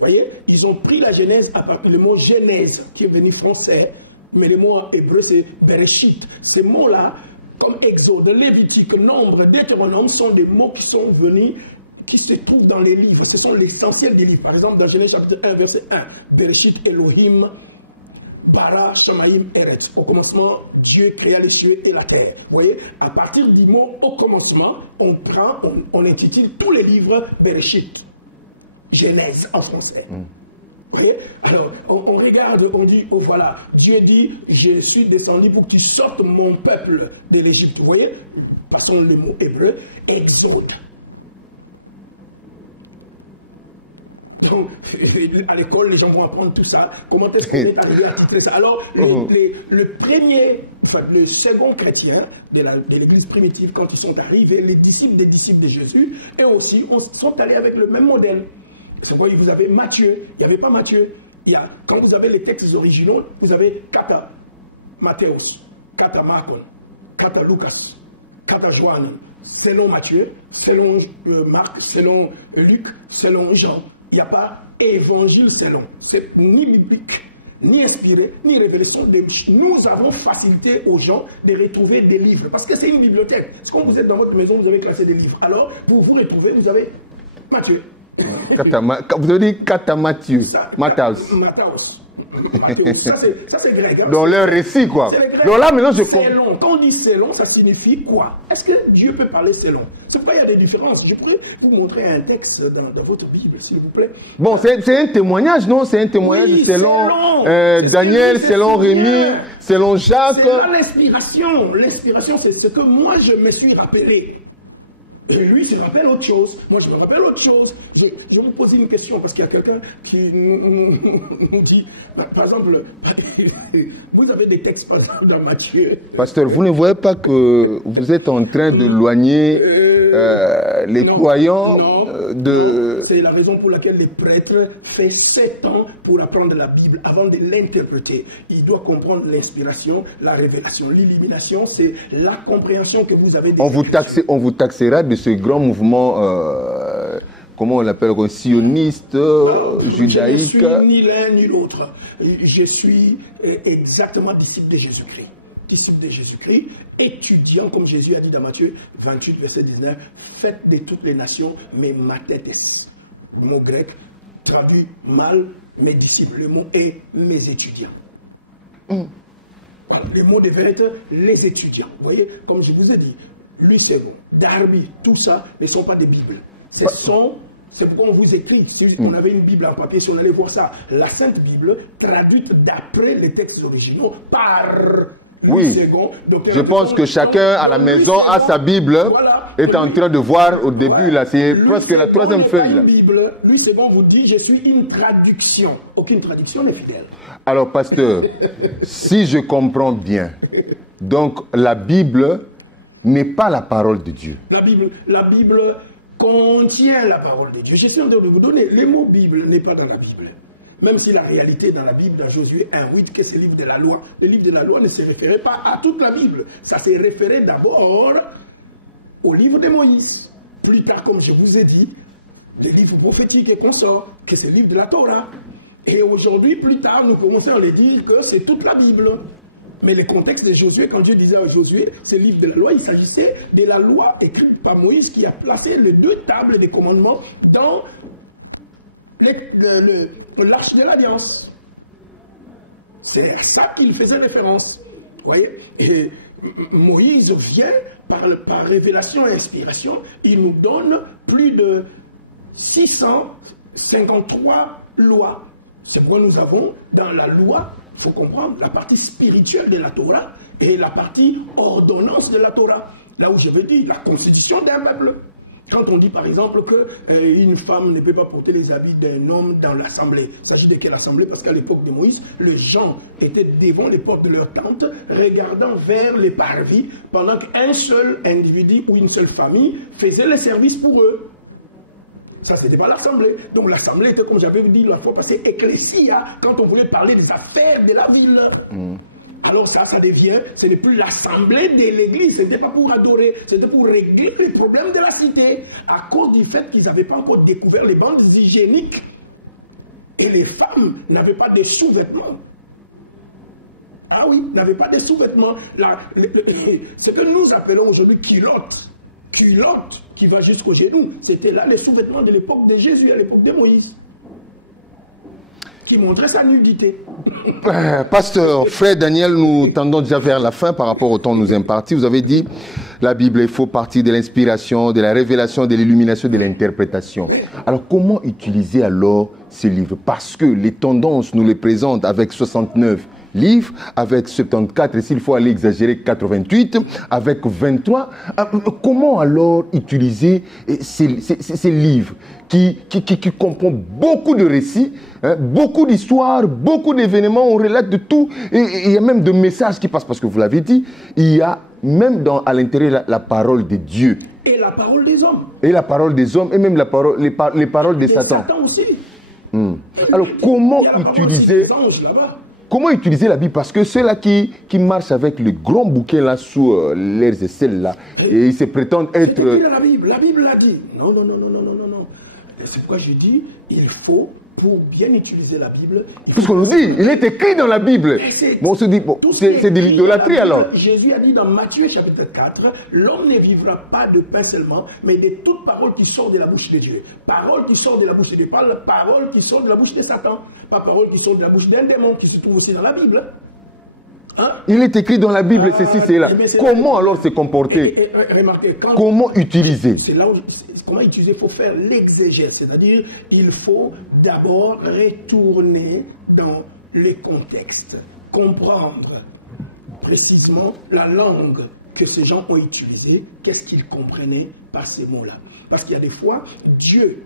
Voyez, ils ont pris la Genèse à partir du mot Genèse, qui est venu français, mais le mot en hébreu c'est Bereshit. Ces mots-là, comme Exode, Lévitique, Nombre, Deutéronome, sont des mots qui sont venus, qui se trouvent dans les livres. Ce sont l'essentiel des livres. Par exemple, dans Genèse chapitre 1, verset 1, Bereshit Elohim, Bara, Shamaim, Eretz. Au commencement, Dieu créa les cieux et la terre. Vous voyez, à partir du mot au commencement, on intitule tous les livres Bereshit, Genèse en français. Vous voyez, alors on regarde, on dit, oh voilà, Dieu dit, je suis descendu pour que tu sortes mon peuple de l'Égypte. Vous voyez, passons le mot hébreu, Exode. Donc, à l'école, les gens vont apprendre tout ça. Comment est-ce qu'on est arrivé à titrer ça? Alors, le second chrétien de l'église primitive, quand ils sont arrivés, les disciples des disciples de Jésus, eux aussi, sont allés avec le même modèle. C'est pourquoi vous avez Matthieu, il n'y avait pas Matthieu. Quand vous avez les textes originaux, vous avez Kata Matthäus, Kata Marcon, Kata Lucas, Kata Johannes, selon Matthieu, selon Marc, selon Luc, selon Jean. Il n'y a pas évangile selon. C'est ni biblique, ni inspiré, ni révélation. Nous avons facilité aux gens de retrouver des livres. Parce que c'est une bibliothèque. C'est comme vous êtes dans votre maison, vous avez classé des livres. Alors, vous vous retrouvez, vous avez Matthieu. Vous avez dit Kata Matthieu. Matthäus. Ça c'est grec. Hein? Dans leur récit, quoi. Donc là, maintenant, je comprends. C'est long. Quand on dit c'est long, ça signifie quoi? Est-ce que Dieu peut parler c'est long? C'est pourquoi il y a des différences. Je pourrais vous montrer un texte dans votre Bible, s'il vous plaît. Bon, c'est un témoignage, non? C'est un témoignage selon Daniel, selon Rémi, selon Jacques. C'est là l'inspiration. L'inspiration, c'est ce que moi, je me suis rappelé. Et lui, il se rappelle autre chose. Moi, je me rappelle autre chose. Je vais vous poser une question, parce qu'il y a quelqu'un qui nous dit, par exemple, vous avez des textes, par exemple, dans Matthieu. Pasteur, vous ne voyez pas que vous êtes en train d'éloigner les croyants de... C'est la raison pour laquelle les prêtres font 7 ans pour apprendre la Bible avant de l'interpréter. Il doit comprendre l'inspiration, la révélation. L'illumination, c'est la compréhension que vous avez. On vous taxera de ce grand mouvement, comment on l'appelle, sioniste, judaïque. Je ne suis ni l'un ni l'autre. Je suis exactement disciple de Jésus-Christ. Disciple de Jésus-Christ, étudiant, comme Jésus a dit dans Matthieu 28, verset 19, faites de toutes les nations mes mathetes. Le mot grec traduit mal mes disciples. Le mot est mes étudiants. Voilà, le mot devait être les étudiants. Vous voyez, comme je vous ai dit, lui c'est bon. Darby, tout ça ne sont pas des Bibles. C'est pourquoi on vous écrit, si on avait une Bible en papier, si on allait voir ça, la Sainte Bible, traduite d'après les textes originaux par Louis II. Je pense que chacun à la maison a sa Bible, est en train de voir au début, là, c'est presque la 3e feuille. Là. Louis II vous dit, je suis une traduction. Aucune traduction n'est fidèle. Alors, pasteur, si je comprends bien, donc la Bible n'est pas la parole de Dieu. La Bible contient la parole de Dieu. Je suis en train de vous donner, le mot Bible n'est pas dans la Bible. Même si la réalité dans la Bible, dans Josué 1:8, que c'est le livre de la loi. Le livre de la loi ne se référait pas à toute la Bible. Ça s'est référé d'abord au livre de Moïse. Plus tard, comme je vous ai dit, les livres prophétiques et consorts, que c'est le livre de la Torah. Et aujourd'hui, plus tard, nous commençons à le dire que c'est toute la Bible. Mais le contexte de Josué, quand Dieu disait à Josué, c'est le livre de la loi, il s'agissait de la loi écrite par Moïse qui a placé les 2 tables des commandements dans l'arche de l'alliance. C'est à ça qu'il faisait référence. Vous voyez? Et Moïse vient par révélation et inspiration, il nous donne plus de 653 lois. C'est pourquoi nous avons dans la loi, il faut comprendre, la partie spirituelle de la Torah et la partie ordonnance de la Torah. Là où je veux dire, la constitution d'un peuple. Quand on dit par exemple qu'une femme ne peut pas porter les habits d'un homme dans l'assemblée, il s'agit de quelle assemblée? Parce qu'à l'époque de Moïse, les gens étaient devant les portes de leur tente, regardant vers les parvis, pendant qu'un seul individu ou une seule famille faisait le service pour eux. Ça, c'était pas l'assemblée. Donc l'assemblée était, comme j'avais dit la fois passée, ecclésia, quand on voulait parler des affaires de la ville. Alors ça devient, ce n'est plus l'assemblée de l'église, ce n'était pas pour adorer, c'était pour régler les problèmes de la cité, à cause du fait qu'ils n'avaient pas encore découvert les bandes hygiéniques. Et les femmes n'avaient pas de sous-vêtements. Ah oui, n'avaient pas de sous-vêtements. Ce que nous appelons aujourd'hui culotte, qui va jusqu'au genou, c'était là les sous-vêtements de l'époque de Jésus, à l'époque de Moïse, qui montrait sa nudité. Pasteur, frère Daniel, nous tendons déjà vers la fin par rapport au temps nous imparti. Vous avez dit, la Bible, il faut partir de l'inspiration, de la révélation, de l'illumination, de l'interprétation. Alors, comment utiliser alors ces livres? Parce que les tendances nous les présentent avec 69 livres, avec 74, et s'il faut aller exagérer, 88, avec 23. Comment alors utiliser ces livres qui comprennent beaucoup de récits, hein, beaucoup d'histoires, beaucoup d'événements, on relate de tout, et il y a même de messages qui passent, parce que vous l'avez dit, il y a même à l'intérieur la parole de Dieu. Et la parole des hommes. Et la parole des hommes, et même les paroles de Satan. Satan aussi. Alors comment utiliser... des anges là-bas. Comment utiliser la Bible? Parce que ceux-là qui marchent avec le grand bouquin là sous leurs aisselles là, et ils se prétendent être... La Bible l'a dit. Non. C'est pourquoi je dis, il faut, pour bien utiliser la Bible... Puisqu'on nous dit, il est écrit dans la Bible. Bon, on se dit, bon, c'est de l'idolâtrie alors. Jésus a dit dans Matthieu chapitre 4, l'homme ne vivra pas de pain seulement, mais de toute parole qui sort de la bouche de Dieu. Parole qui sort de la bouche de Dieu, pas parole qui sort de la bouche de Satan, pas parole qui sort de la bouche d'un démon, qui se trouve aussi dans la Bible. Hein? Il est écrit dans la Bible, ceci, c'est là. Comment alors se comporter? Remarquez, comment utiliser? C'est là où, comment utiliser? Il faut faire l'exégèse, c'est-à-dire il faut d'abord retourner dans les contextes, comprendre précisément la langue que ces gens ont utilisée, qu'est-ce qu'ils comprenaient par ces mots-là. Parce qu'il y a des fois, Dieu,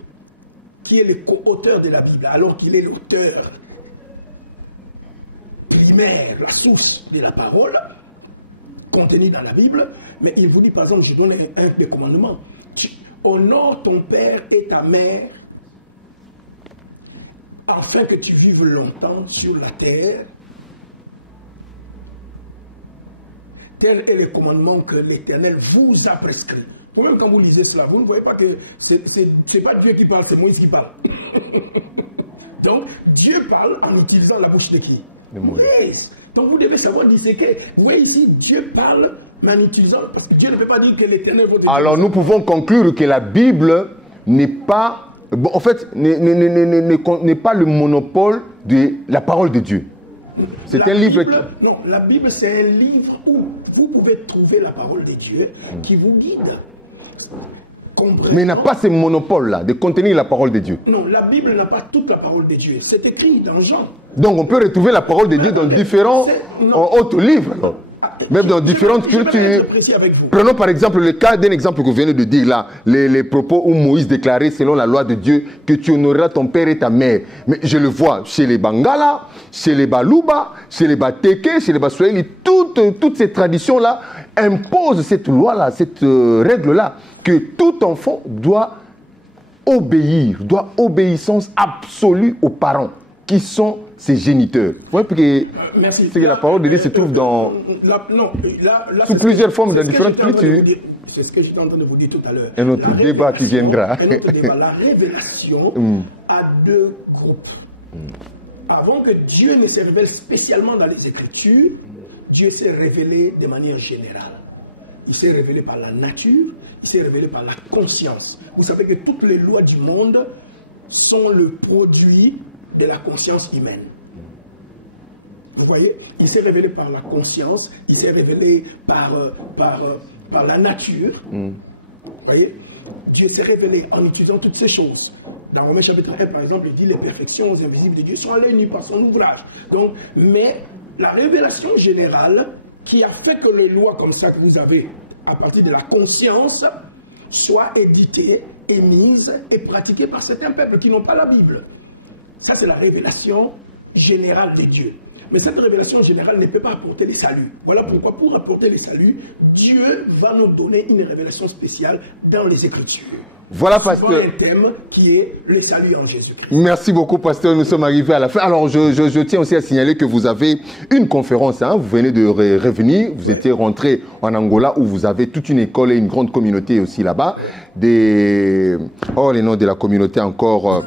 qui est le co-auteur de la Bible, alors qu'il est l'auteur primaire, la source de la parole contenue dans la Bible, mais il vous dit par exemple, je donne un des commandements, honore ton père et ta mère afin que tu vives longtemps sur la terre. Tel est le commandement que l'Éternel vous a prescrit. Même quand vous lisez cela, vous ne voyez pas que c'est pas Dieu qui parle, c'est Moïse qui parle. Donc Dieu parle en utilisant la bouche de qui? De Moïse. Donc vous devez savoir disséquer. Vous voyez ici, Dieu parle mais en utilisant, parce que Dieu ne peut pas dire que l'Éternel va... Alors nous pouvons conclure que la Bible n'est pas, bon, en fait, n'est pas le monopole de la parole de Dieu. C'est un livre... Non, la Bible c'est un livre où vous pouvez trouver la parole de Dieu qui vous guide. Mais il n'a pas ce monopole-là de contenir la parole de Dieu. Non, la Bible n'a pas toute la parole de Dieu. C'est écrit dans Jean. Donc on peut retrouver la parole de Dieu dans différents autres livres. Alors. Même dans différentes cultures. Prenons par exemple le cas d'un exemple que vous venez de dire là. Les propos où Moïse déclarait selon la loi de Dieu que tu honoreras ton père et ta mère. Mais je le vois chez les Bangala, chez les Baluba, chez les Bateke, chez les Baswahili. Toutes ces traditions-là imposent cette loi-là, cette règle-là, que tout enfant doit obéir, doit obéissance absolue aux parents, qui sont ses géniteurs. Vous voyez que, c'est que la parole de Dieu se trouve dans, sous plusieurs formes, dans différentes cultures. C'est ce que j'étais en train de vous dire tout à l'heure. Un autre débat qui viendra. Un autre débat. La révélation a deux groupes. Avant que Dieu ne se révèle spécialement dans les Écritures, Dieu s'est révélé de manière générale. Il s'est révélé par la nature, il s'est révélé par la conscience. Vous savez que toutes les lois du monde sont le produit de la conscience humaine. Vous voyez, il s'est révélé par la conscience, il s'est révélé par la nature. Vous voyez, Dieu s'est révélé en utilisant toutes ces choses. Dans Romains chapitre 1, par exemple, il dit les perfections invisibles de Dieu sont à l'œil nu par son ouvrage. Donc, mais la révélation générale qui a fait que les lois comme ça que vous avez à partir de la conscience soient éditées, émises et pratiquées par certains peuples qui n'ont pas la Bible. Ça, c'est la révélation générale de Dieu. Mais cette révélation générale ne peut pas apporter le salut. Voilà pourquoi, pour apporter le salut, Dieu va nous donner une révélation spéciale dans les Écritures. Voilà, pasteur. Un thème qui est le salut en Jésus-Christ. Merci beaucoup, pasteur. Nous sommes arrivés à la fin. Alors, je tiens aussi à signaler que vous avez une conférence. Hein. Vous venez de revenir. Vous étiez rentré en Angola où vous avez toute une école et une grande communauté aussi là-bas. Oh, les noms de la communauté encore.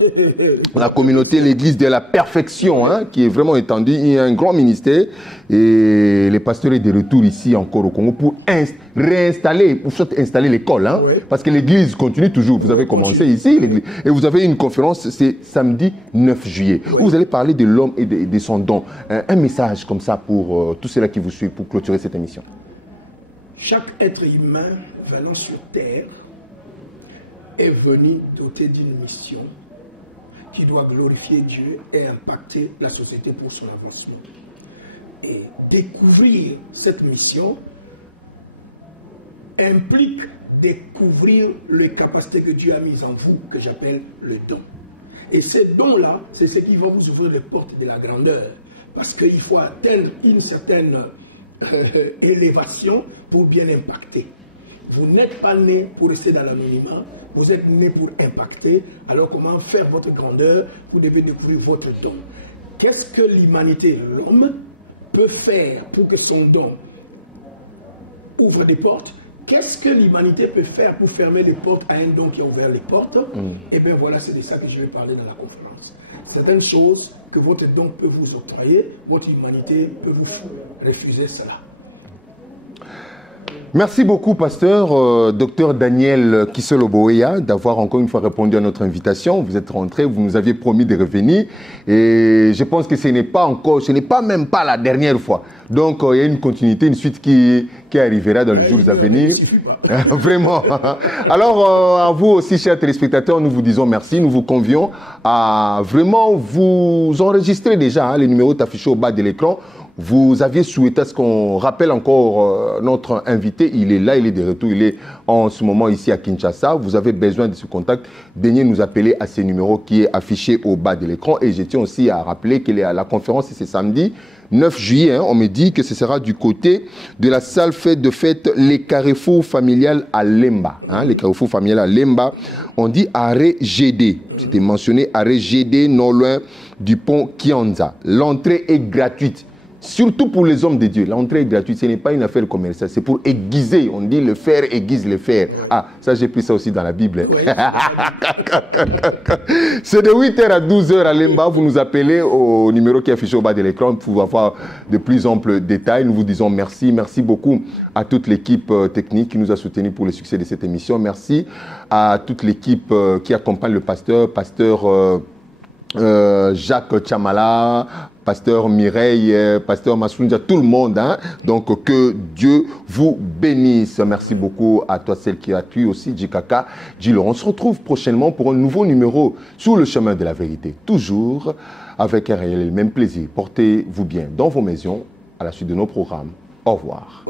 La communauté, l'église de la perfection, hein, qui est vraiment étendue. Il y a un grand ministère. Et les pasteurs sont de retour ici encore au Congo pour réinstaller, pour installer l'école. Hein, parce que l'église continue toujours. Vous avez commencé ici, et vous avez une conférence, c'est samedi 9 juillet. Où vous allez parler de l'homme et de son don. Un message comme ça pour tous ceux-là qui vous suivent pour clôturer cette émission. Chaque être humain venant sur terre est venu doté d'une mission qui doit glorifier Dieu et impacter la société pour son avancement. Et découvrir cette mission implique découvrir les capacités que Dieu a mises en vous, que j'appelle le don. Et ces dons-là, c'est ce qui va vous ouvrir les portes de la grandeur. Parce qu'il faut atteindre une certaine élévation pour bien impacter. Vous n'êtes pas né pour rester dans l'anonymat, vous êtes né pour impacter. Alors comment faire votre grandeur? Vous devez découvrir votre don. Qu'est-ce que l'humanité, l'homme, peut faire pour que son don ouvre des portes? Qu'est-ce que l'humanité peut faire pour fermer les portes à un don qui a ouvert les portes? Et bien voilà, c'est de ça que je vais parler dans la conférence. Certaines choses que votre don peut vous octroyer, votre humanité peut vous refuser cela. Merci beaucoup, pasteur, docteur Daniel Kisoloboya, d'avoir encore une fois répondu à notre invitation. Vous êtes rentré, vous nous aviez promis de revenir. Et je pense que ce n'est pas même pas la dernière fois. Donc, il y a une continuité, une suite qui arrivera dans les jours à venir. Vraiment. Alors, à vous aussi, chers téléspectateurs, nous vous disons merci. Nous vous convions à vraiment vous enregistrer déjà. Hein, les numéros affichés au bas de l'écran. Vous aviez souhaité à ce qu'on rappelle encore notre invité. Il est là, il est de retour. Il est en ce moment ici à Kinshasa. Vous avez besoin de ce contact. Daignez nous appeler à ce numéro qui est affiché au bas de l'écran. Et je tiens aussi à rappeler que la conférence, c'est samedi 9 juillet. Hein, on me dit que ce sera du côté de la salle fête de fête Les Carrefours Familiales à Lemba. Hein, les Carrefours Familiales à Lemba. On dit arrêt GD. C'était mentionné arrêt GD, non loin du pont Kianza. L'entrée est gratuite. Surtout pour les hommes de Dieu. L'entrée est gratuite, ce n'est pas une affaire commerciale, c'est pour aiguiser. On dit le fer aiguise le fer. Ah, ça j'ai pris ça aussi dans la Bible. Oui. C'est de 8h à 12h à Lemba. Vous nous appelez au numéro qui est affiché au bas de l'écran pour avoir de plus amples détails. Nous vous disons merci. Merci beaucoup à toute l'équipe technique qui nous a soutenus pour le succès de cette émission. Merci à toute l'équipe qui accompagne le pasteur, Jacques Chamala, pasteur Mireille, pasteur Massounja, tout le monde. Hein? Donc, que Dieu vous bénisse. Merci beaucoup à toi, celle qui a tué aussi, Jikaka. On se retrouve prochainement pour un nouveau numéro sur le chemin de la vérité. Toujours avec un réel et le même plaisir. Portez-vous bien dans vos maisons à la suite de nos programmes. Au revoir.